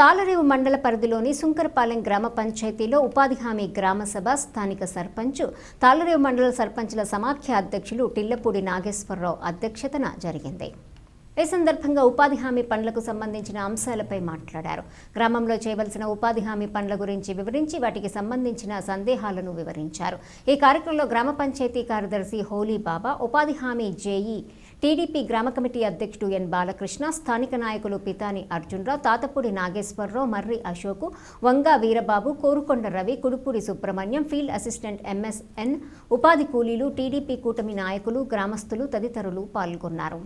తాలరేవు మండల పరిధిలోని సుంకరపాలెం గ్రామ పంచాయతీలో ఉపాధి హామీ గ్రామ సభ స్థానిక సర్పంచ్ తాలరేవు మండల సర్పంచ్ల సమాఖ్య అధ్యక్షులు టిల్లపూడి నాగేశ్వరరావు అధ్యక్షతన జరిగింది ఈ సందర్భంగా ఉపాధి హామీ పనులకు సంబంధించిన అంశాలపై మాట్లాడారు గ్రామంలో చేయవలసిన ఉపాధి హామీ పనుల గురించి వివరించి వాటికి సంబంధించిన సందేహాలను వివరించారు ఈ కార్యక్రమంలో గ్రామ పంచాయతీ కార్యదర్శి హోలీ బాబా ఉపాధి హామీ జేఈ టీడీపీ గ్రామ కమిటీ అధ్యక్షుడు ఎన్ బాలకృష్ణ స్థానిక నాయకులు Pitani Arjunrao Tatapudi Nageswararao Marri Ashok Vanga Veerababu Korukonda Ravi Kudupudi Subrahmanyam field assistant MSN ఉపాధి కూలీలు టీడీపీ కూటమి నాయకులు గ్రామస్తులు తదితరులు పాల్గొన్నారు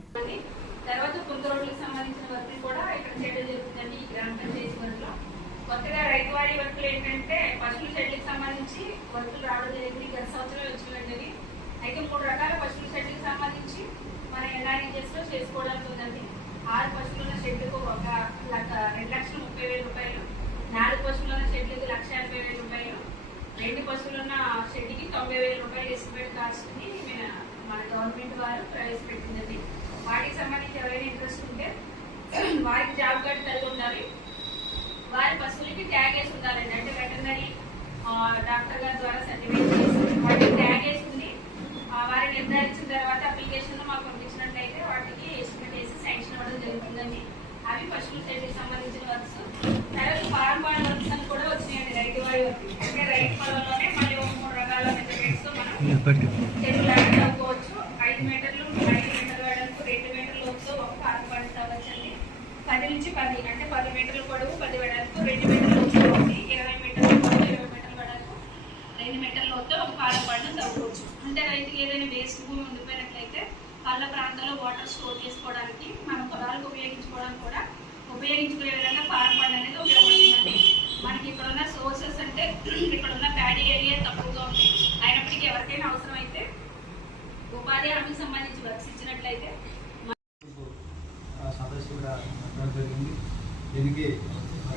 రైతువారి వర్కులు ఏంటంటే పశువుల షెడ్లకు సంబంధించి వర్కులు రావడం జరిగింది గత సంవత్సరాలు వచ్చినవి అయితే మూడు రకాల పశువుల షెడ్లకు సంబంధించి మన ఎన్ఆర్ఎన్జెస్ లో చేసుకోవడం ఉందండి ఆరు పశువులన్న షెడ్లకు ఒక రెండు లక్షల ముప్పై వేల రూపాయలు నాలుగు పశువులన్న షెడ్లకు లక్ష ఎనభై వేల రూపాయలు రెండు పశువులున్న షెడ్కి తొంభై వేల రూపాయలు ఎస్టిమేట్ కాల్చుకుని మన గవర్నమెంట్ వారు ప్రవేశపెట్టిందండి డాక్టర్ గారి ద్వారా సర్టిఫికేట్ చేసి వాటికి ట్యాగ్ వేసుకుని వారి నిర్ధారించిన తర్వాత అప్లికేషన్లో మాకు పంపించినట్లయితే వాటికి ఎస్టిమేట్ వేసి శాంక్షన్ అవ్వడం జరుగుతుందండి అవి పశువుల సైడ్కి సంబంధించిన వర్క్స్ తర్వాత ఫార్మ్ బాయ్ వర్క్స్ అని కూడా వచ్చినాయండి రైతు వారి వర్క్ అంటే రైతు పొలంలోనే మళ్ళీ ఒక మూడు రకాల మెజర్మెంట్స్ మనం చెరువులాగా చదువుకోవచ్చు ఐదు మీటర్లు ఐదు మీటర్లు వేయడానికి రెండు మీటర్ల లోపుతో ఒక ఫార్మ్ బాయ్ చదవచ్చండి పది నుంచి పది అంటే పది మీటర్లు పొడవు పది వేయడానికి రెండు మీటర్లు ఉపయోగించుకునే విధంగా ఫారం పండ్ అనేది ఉపయోగపడుతుందండి మనకి ఇక్కడ ఉన్న సోర్సెస్ అంటే ఇక్కడ ఉన్న ప్యాడీ ఏరియా తక్కువగా ఉంది అయినప్పటికీ ఎవరికైనా అవసరం అయితే ఉపాధి హామీకి సంబంధించి వర్క్స్ ఇచ్చినట్లయితే సదస్సు దీనికి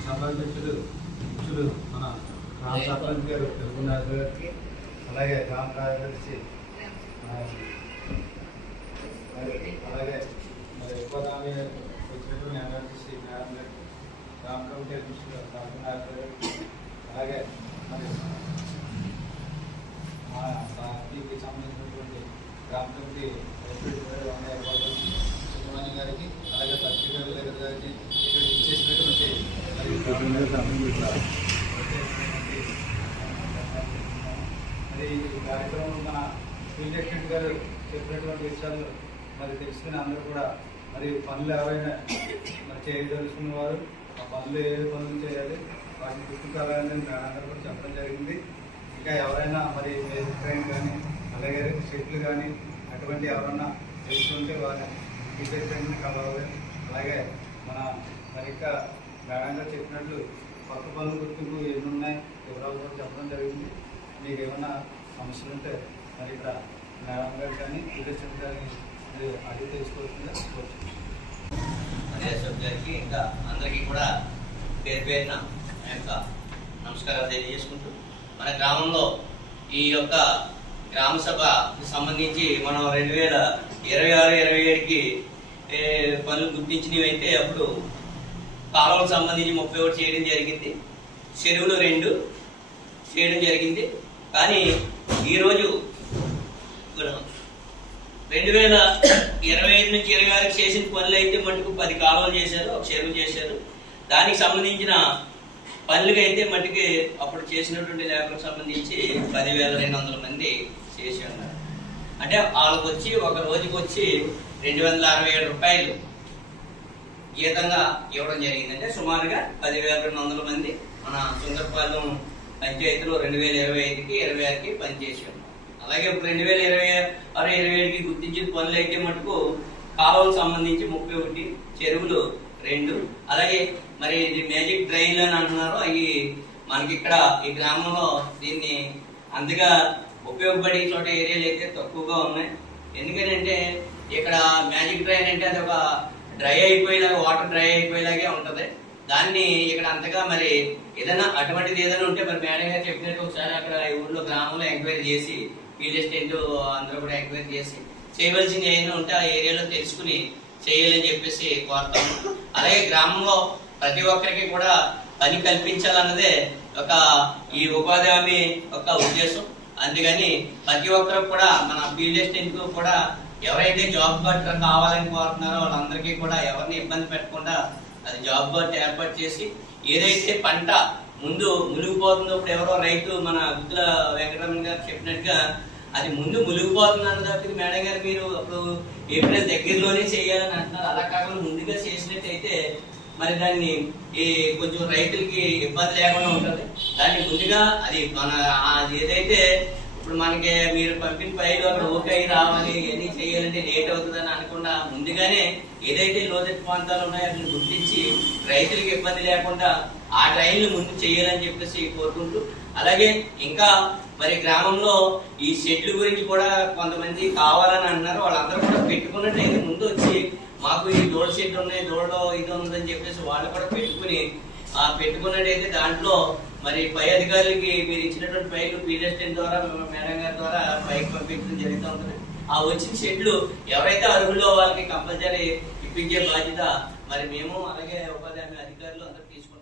సభాధ్యక్షులు అధ్యక్షులు మన రామ్ సర్పంచ్ గారు తెలుగునాథ్ గారికి అలాగే గ్రామ కార్యదర్శి అలాగే మరి ఉపదాని సెక్రటరీ అందరికీ శ్రీ మేడం గారికి రాజనాథ్ అలాగే మరి మా పార్టీకి సంబంధించినటువంటి గ్రామ కమిటీ సుబ్రహ్మణ్య గారికి అలాగే పత్రిక గారికి ఇక్కడ ఇచ్చేసినటువంటి మరి ఈ కార్యక్రమం మన ఫీల్డ్ గారు చెప్పినటువంటి విషయాలు మరి తెలుసుకుని అందరూ కూడా మరి పనులు ఎవరైనా మరి చేయదలుచుకున్న వారు ఆ పనులు ఏ పనులు చేయాలి వాటిని గుర్తుకాలని అందరూ కూడా చెప్పడం జరిగింది ఇంకా ఎవరైనా మరి ట్రైన్ కానీ అలాగే షెట్లు కానీ అటువంటి ఎవరన్నా తెలుసుకుంటే వారిని టీచర్ కలవాలి అలాగే మన మరి ఇంకా మేడంగా చెప్పినట్లు కొత్త పనులు గుర్తింపు ఎన్ని ఉన్నాయి వివరాలు కూడా చెప్పడం జరిగింది మీకు ఏమైనా సమస్యలు ఉంటే మరి ఇక్కడ మేడం గారు కానీ టీచర్ కానీ అది తెలుసుకోవాల్సిందిగా ఇంకా అందరికీ కూడా పేరు పేరున నా యొక్క నమస్కారాలు తెలియజేసుకుంటూ మన గ్రామంలో ఈ యొక్క గ్రామ సభకి సంబంధించి మనం రెండు వేల ఇరవై ఆరు ఇరవై ఏడుకి పనులు గుర్తించినవి అయితే అప్పుడు కాలువలకు సంబంధించి ముప్పై ఒకటి చేయడం జరిగింది చెరువులు రెండు చేయడం జరిగింది కానీ ఈరోజు రెండు వేల ఇరవై ఐదు నుంచి ఇరవై ఆరుకి చేసిన పనులు అయితే మటుకు పది కాలువలు చేశారు ఒక చెరువు చేశారు దానికి సంబంధించిన పనులకు అయితే మట్టుకి అప్పుడు చేసినటువంటి లేబర్కి సంబంధించి పదివేల రెండు వందల మంది చేసి ఉన్నారు అంటే వాళ్ళకి వచ్చి ఒక రోజుకి వచ్చి రెండు వందల అరవై ఏడు రూపాయలు జీతంగా ఇవ్వడం జరిగిందంటే సుమారుగా పదివేల రెండు వందల మంది మన సుందరపాలెం పంచాయతీలో రెండు వేల ఇరవై ఐదుకి ఇరవై ఆరుకి పనిచేసి ఉన్నారు అలాగే ఇప్పుడు రెండు వేల ఇరవై ఆరు ఇరవై ఏడుకి గుర్తించిన పనులు అయితే మటుకు కాలువలకు సంబంధించి ముప్పై ఒకటి చెరువులు రెండు అలాగే మరి ఇది మ్యాజిక్ డ్రైన్ అని అంటున్నారు అవి మనకి ఇక్కడ ఈ గ్రామంలో దీన్ని అంతగా ఉపయోగపడే చోట ఏరియాలు అయితే తక్కువగా ఉన్నాయి ఎందుకంటే ఇక్కడ మ్యాజిక్ డ్రైన్ అంటే అది ఒక డ్రై అయిపోయేలాగా వాటర్ డ్రై అయిపోయేలాగే ఉంటుంది దాన్ని ఇక్కడ అంతగా మరి ఏదైనా అటువంటిది ఏదైనా ఉంటే మరి మేడం గారు చెప్పినట్టు ఒకసారి అక్కడ ఊర్లో గ్రామంలో ఎంక్వైరీ చేసి రియల్ ఎస్టేట్ అందరూ కూడా ఎంక్వైరీ చేసి చేయవలసింది ఏమైనా ఉంటే ఆ ఏరియాలో తెలుసుకుని చేయాలని చెప్పేసి కోరుతాం అలాగే గ్రామంలో ప్రతి ఒక్కరికి కూడా పని కల్పించాలన్నదే ఒక ఈ ఉపాధి హామీ ఒక ఉద్దేశం అందుకని ప్రతి ఒక్కరు కూడా మన ఫీల్డ్ కూడా ఎవరైతే జాబ్ కార్డ్ కావాలని కోరుతున్నారో వాళ్ళందరికీ కూడా ఎవరిని ఇబ్బంది పెట్టకుండా అది జాబ్ కార్డ్ ఏర్పాటు చేసి ఏదైతే పంట ముందు మునిగిపోతుందో ఇప్పుడు ఎవరో రైతు మన గుత్తుల వెంకటరమణ గారు చెప్పినట్టుగా అది ముందు మునిగిపోతుంది అన్న మేడం గారు మీరు అప్పుడు ఏప్రిల్ దగ్గరలోనే చేయాలని అంటున్నారు అలా కాకుండా ముందుగా చేసినట్టయితే మరి దాన్ని ఈ కొంచెం రైతులకి ఇబ్బంది లేకుండా ఉంటుంది దాన్ని ముందుగా అది మన ఏదైతే ఇప్పుడు మనకి మీరు పంపిన పైలు అక్కడ ఓకే రావాలి ఇవన్నీ చేయాలంటే లేట్ అవుతుందని అనుకుండా ముందుగానే ఏదైతే లోతట్టు ప్రాంతాలు ఉన్నాయో అక్కడ గుర్తించి రైతులకు ఇబ్బంది లేకుండా ఆ ట్రైన్లు ముందు చేయాలని చెప్పేసి కోరుకుంటూ అలాగే ఇంకా మరి గ్రామంలో ఈ షెడ్ల గురించి కూడా కొంతమంది కావాలని అంటున్నారు వాళ్ళందరూ కూడా పెట్టుకున్నట్లయితే ముందు వచ్చి మాకు ఈ దోడ షెడ్ ఉన్నాయి దోడలో ఇది ఉందని చెప్పేసి వాళ్ళు కూడా పెట్టుకుని ఆ పెట్టుకున్నట్టయితే దాంట్లో మరి పై అధికారులకి మీరు ఇచ్చినటువంటి పైలు పీడెస్టెన్ ద్వారా మేడం గారి ద్వారా పైకి పంపించడం జరుగుతూ ఉంటుంది ఆ వచ్చిన షెడ్లు ఎవరైతే అర్హులో వాళ్ళకి కంపల్సరీ ఇప్పించే బాధ్యత మరి మేము అలాగే ఉపాధి అధికారులు అందరూ తీసుకుంటాం